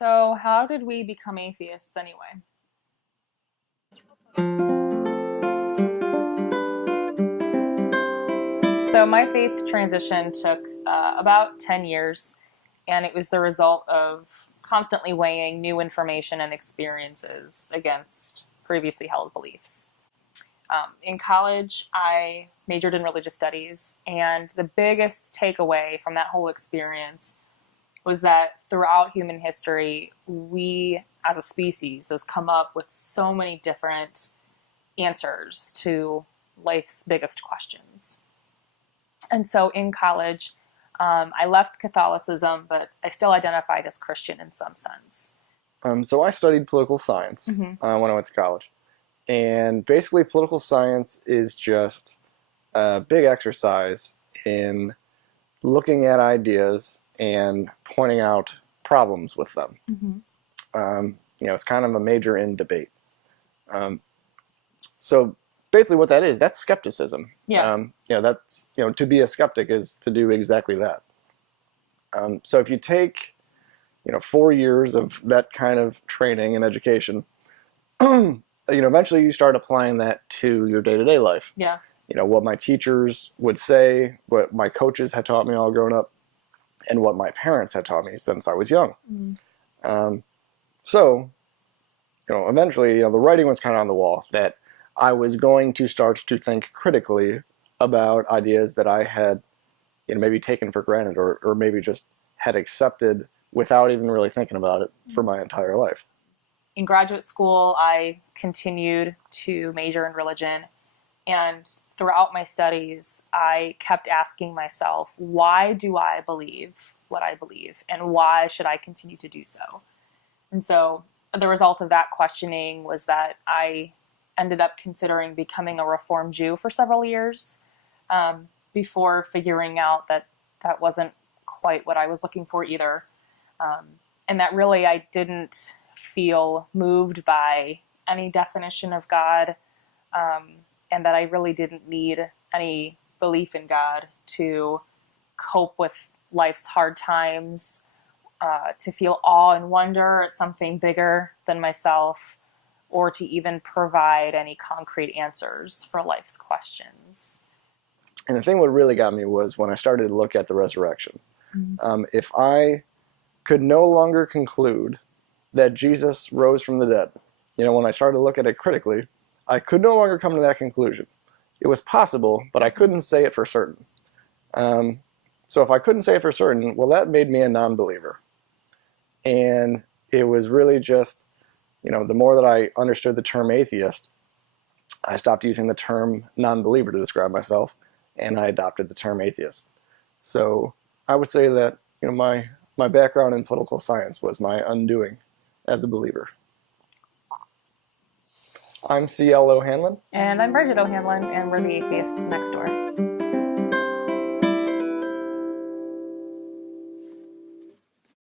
So, how did we become atheists anyway? So, my faith transition took about 10 years, and it was the result of constantly weighing new information and experiences against previously held beliefs. In college, I majored in religious studies, and the biggest takeaway from that whole experience was that throughout human history, we as a species has come up with so many different answers to life's biggest questions. And so in college, I left Catholicism, but I still identified as Christian in some sense. So I studied political science when I went to college. And basically political science is just a big exercise in looking at ideas and pointing out problems with them. It's kind of a major in debate. So basically what that is, that's skepticism. To be a skeptic is to do exactly that. So if you take 4 years of that kind of training and education, eventually you start applying that to your day-to-day life. What my teachers would say, what my coaches had taught me all growing up, and what my parents had taught me since I was young. Eventually, the writing was kind of on the wall that I was going to start to think critically about ideas that I had maybe taken for granted or maybe just had accepted without even really thinking about it for my entire life. In graduate school, I continued to major in religion, and throughout my studies, I kept asking myself, why do I believe what I believe, and why should I continue to do so? And so the result of that questioning was that I ended up considering becoming a Reformed Jew for several years before figuring out that that wasn't quite what I was looking for either. And that really I didn't feel moved by any definition of God, and that I really didn't need any belief in God to cope with life's hard times, to feel awe and wonder at something bigger than myself, or to even provide any concrete answers for life's questions. And the thing what really got me was when I started to look at the resurrection. If I could no longer conclude that Jesus rose from the dead, when I started to look at it critically, I could no longer come to that conclusion. It was possible, but I couldn't say it for certain. So if I couldn't say it for certain, well, that made me a non-believer. And it was really just, the more that I understood the term atheist, I stopped using the term non-believer to describe myself, and I adopted the term atheist. So I would say that, my background in political science was my undoing as a believer. I'm C.L. O'Hanlon. And I'm Bridget O'Hanlon, and we're the Atheists next door.